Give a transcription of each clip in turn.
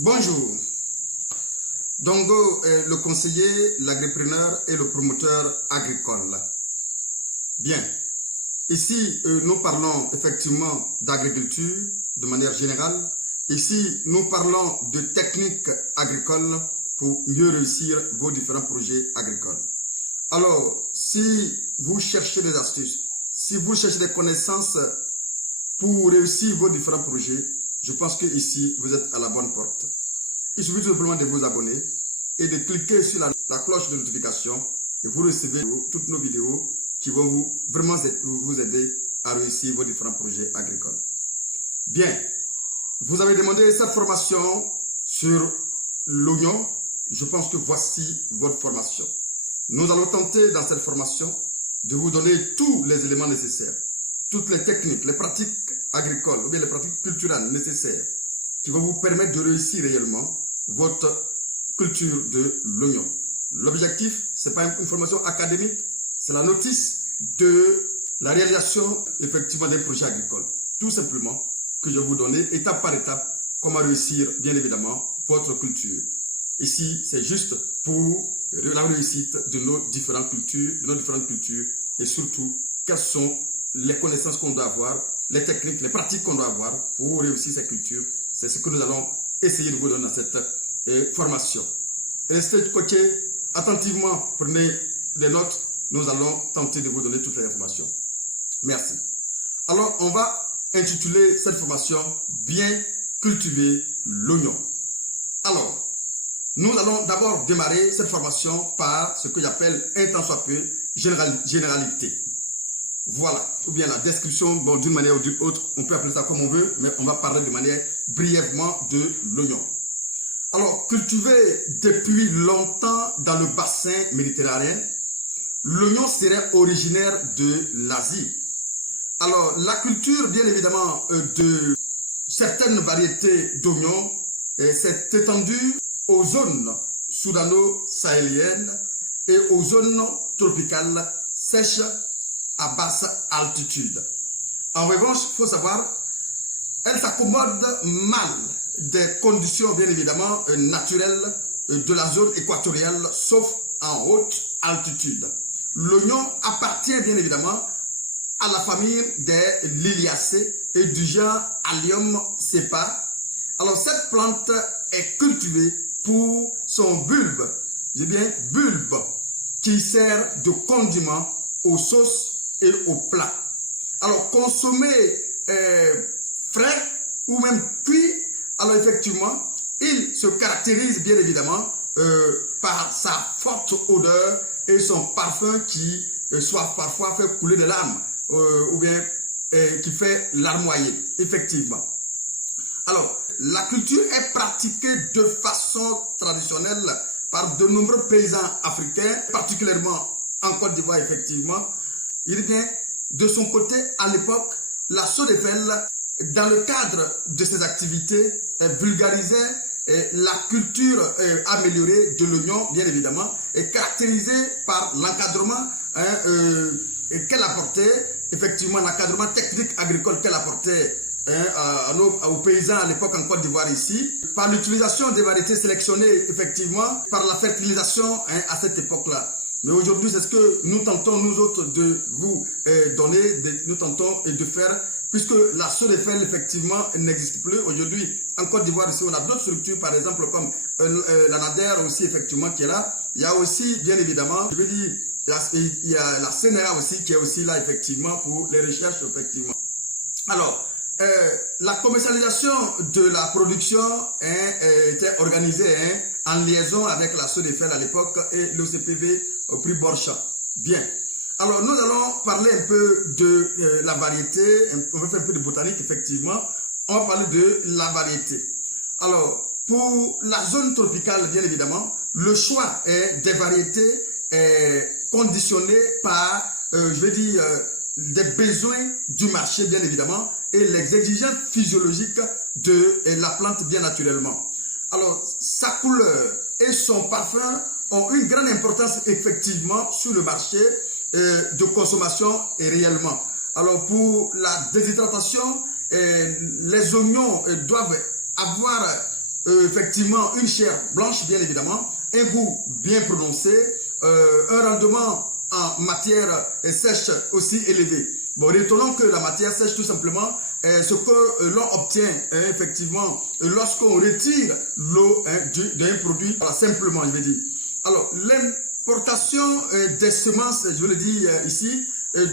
Bonjour, Dongo est le conseiller, l'agripreneur et le promoteur agricole. Bien, ici nous parlons effectivement d'agriculture de manière générale. Ici nous parlons de techniques agricoles pour mieux réussir vos différents projets agricoles. Alors, si vous cherchez des astuces, si vous cherchez des connaissances pour réussir vos différents projets, je pense que ici vous êtes à la bonne porte. Il suffit tout simplement de vous abonner et de cliquer sur la cloche de notification et vous recevez toutes nos vidéos qui vont vraiment vous aider à réussir vos différents projets agricoles. Bien, vous avez demandé cette formation sur l'oignon. Je pense que voici votre formation. Nous allons tenter dans cette formation de vous donner tous les éléments nécessaires, toutes les techniques, les pratiques agricoles ou bien les pratiques culturelles nécessaires qui vont vous permettre de réussir réellement votre culture de l'oignon. L'objectif, ce n'est pas une formation académique, c'est la notice de la réalisation effectivement des projets agricoles. Tout simplement que je vais vous donner étape par étape comment réussir bien évidemment votre culture. Ici, c'est juste pour la réussite de nos différentes cultures, et surtout quelles sont les connaissances qu'on doit avoir, les techniques, les pratiques qu'on doit avoir pour réussir ces cultures. C'est ce que nous allons essayer de vous donner dans cette formation. Restez coachés attentivement, prenez des notes. Nous allons tenter de vous donner toutes les informations. Merci. Alors, on va intituler cette formation « Bien cultiver l'oignon ». Alors, nous allons d'abord démarrer cette formation par ce que j'appelle un tant soit peu généralité. Voilà, ou bien la description, bon, d'une manière ou d'une autre, on peut appeler ça comme on veut, mais on va parler de manière brièvement de l'oignon. Alors, cultivé depuis longtemps dans le bassin méditerranéen, l'oignon serait originaire de l'Asie. Alors, la culture, bien évidemment, de certaines variétés d'oignons s'est étendue aux zones soudano-sahéliennes et aux zones tropicales sèches à basse altitude. En revanche, il faut savoir, elle s'accommode mal des conditions bien évidemment naturelles de la zone équatoriale, sauf en haute altitude. L'oignon appartient bien évidemment à la famille des Liliacées et du genre Allium cepa. Alors cette plante est cultivée pour son bulbe, j'ai bien bulbe, qui sert de condiment aux sauces et aux plats. Alors consommer frais ou même cuit, alors effectivement, il se caractérise bien évidemment par sa forte odeur et son parfum qui soit parfois fait couler des larmes ou bien qui fait larmoyer, effectivement. Alors, la culture est pratiquée de façon traditionnelle par de nombreux paysans africains, particulièrement en Côte d'Ivoire, effectivement. Il est bien, de son côté, à l'époque, la SODEFEL, dans le cadre de ses activités, vulgarisait la culture améliorée de l'oignon, bien évidemment, et caractérisée par l'encadrement qu'elle apportait, effectivement, l'encadrement technique agricole qu'elle apportait aux paysans à l'époque en Côte d'Ivoire ici, par l'utilisation des variétés sélectionnées, effectivement, par la fertilisation à cette époque-là. Mais aujourd'hui, c'est ce que nous tentons, nous autres, de vous donner, nous tentons de faire, puisque la SODEFEL, effectivement, n'existe plus. Aujourd'hui, en Côte d'Ivoire, ici, on a d'autres structures, par exemple, comme la NADER aussi, effectivement, qui est là. Il y a aussi, bien évidemment, je veux dire, il y a la CNRA aussi, qui est aussi là, effectivement, pour les recherches, effectivement. Alors, la commercialisation de la production était organisée en liaison avec la SODEFEL à l'époque et le CPV au prix Borchardt. Bien. Alors, nous allons parler un peu de la variété, on va faire un peu de botanique, effectivement. On va parler de la variété. Alors, pour la zone tropicale, bien évidemment, le choix des variétés est conditionné par, je vais dire, des besoins du marché, bien évidemment, et les exigences physiologiques de la plante, bien naturellement. Alors, sa couleur et son parfum ont une grande importance, effectivement, sur le marché de consommation et réellement. Alors, pour la déshydratation, les oignons doivent avoir effectivement une chair blanche, bien évidemment, un goût bien prononcé, un rendement en matière sèche aussi élevé. Bon, retenons que la matière sèche, tout simplement, ce que l'on obtient effectivement lorsqu'on retire l'eau d'un produit, voilà, simplement, je vais dire. Alors, l'importation des semences, je le dis ici,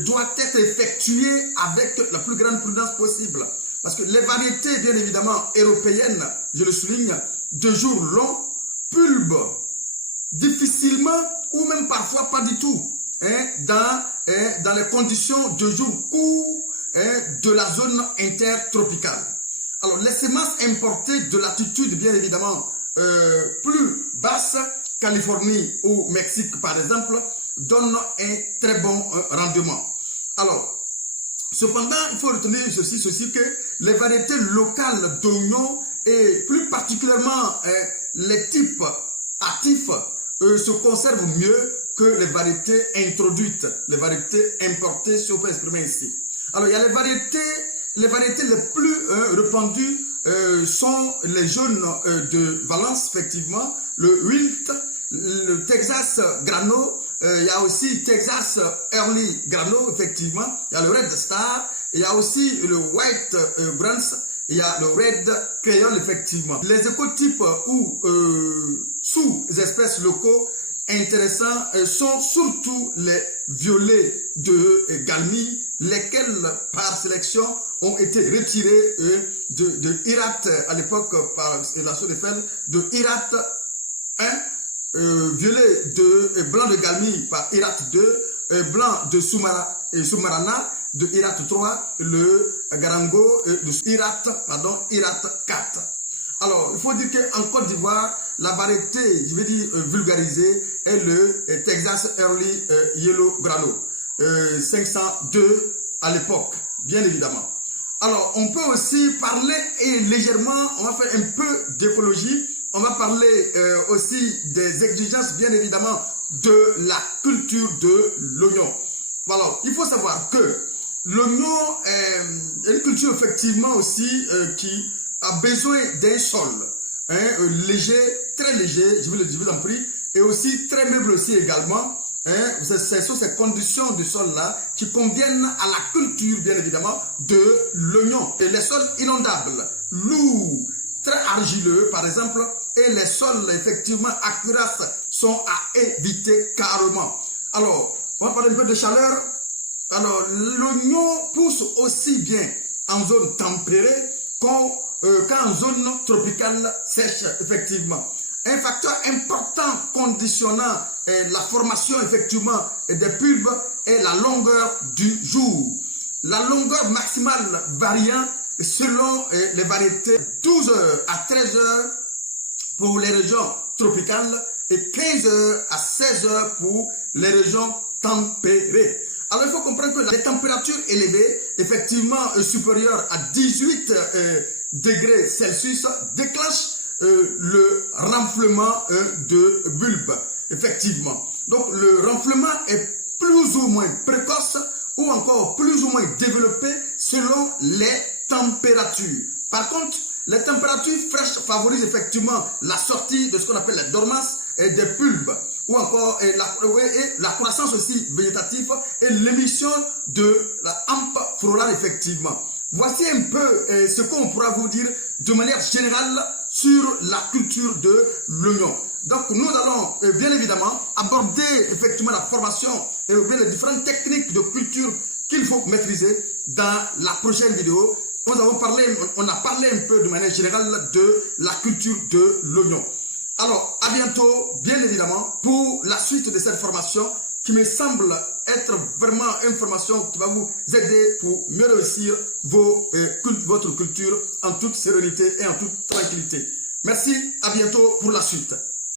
doit être effectuée avec la plus grande prudence possible. Parce que les variétés, bien évidemment, européennes, je le souligne, de jours longs, pulbent difficilement ou même parfois pas du tout dans les conditions de jours courts de la zone intertropicale. Alors, les semences importées de latitude, bien évidemment, plus basse, Californie ou Mexique par exemple, donnent un très bon rendement. Alors, cependant, il faut retenir ceci que les variétés locales d'oignons et plus particulièrement les types actifs se conservent mieux que les variétés introduites, les variétés importées, si on peut exprimer ici. Alors, il y a les variétés les plus répandues sont les jaunes de Valence, effectivement, le Wilt, le Texas Grano, il y a aussi Texas Early Grano, effectivement, il y a le Red Star, il y a aussi le White Grants, il y a le Red Crayon, effectivement. Les écotypes ou sous-espèces locaux intéressants sont surtout les violets de Galmi, lesquels par sélection ont été retirés de Irat à l'époque par la Sceau Eiffel, de Irat 1, violet de blanc de Galmi par Irat 2, blanc de Soumarana de Irat 3, le Garango de Irat 4. Alors, il faut dire qu'en Côte d'Ivoire, la variété, je vais dire vulgarisée, est le Texas Early Yellow Grano, 502 à l'époque, bien évidemment. Alors, on peut aussi parler, et légèrement, on va faire un peu d'écologie, on va parler aussi des exigences, bien évidemment, de la culture de l'oignon. Voilà, il faut savoir que l'oignon est une culture effectivement aussi qui a besoin d'un sol léger, très léger, je vous en prie, et aussi très meuble aussi également. Ce sont ces conditions de sol-là qui conviennent à la culture, bien évidemment, de l'oignon. Et les sols inondables, lourds, très argileux, par exemple, et les sols, effectivement, à cuirasse sont à éviter carrément. Alors, on va parler un peu de chaleur. Alors, l'oignon pousse aussi bien en zone tempérée qu'en zone tropicale sèche, effectivement. Un facteur important conditionnant la formation, effectivement, des bulbes est la longueur du jour. La longueur maximale variant selon les variétés, 12 heures à 13 heures pour les régions tropicales et 15 heures à 16 heures pour les régions tempérées. Alors, il faut comprendre que les températures élevées, effectivement supérieures à 18 degrés Celsius, déclenchent le renflement de bulbes, effectivement. Donc, le renflement est plus ou moins précoce ou encore plus ou moins développé selon les températures. Par contre, les températures fraîches favorisent effectivement la sortie de ce qu'on appelle la dormance des bulbes ou encore la croissance aussi végétative et l'émission de la hampe florale, effectivement. Voici un peu ce qu'on pourra vous dire de manière générale sur la culture de l'oignon. Donc nous allons bien évidemment aborder effectivement la formation et bien les différentes techniques de culture qu'il faut maîtriser dans la prochaine vidéo. On a parlé un peu de manière générale de la culture de l'oignon. Alors à bientôt bien évidemment pour la suite de cette formation qui me semble être vraiment une formation qui va vous aider pour mieux réussir votre culture en toute sérénité et en toute tranquillité. Merci, à bientôt pour la suite.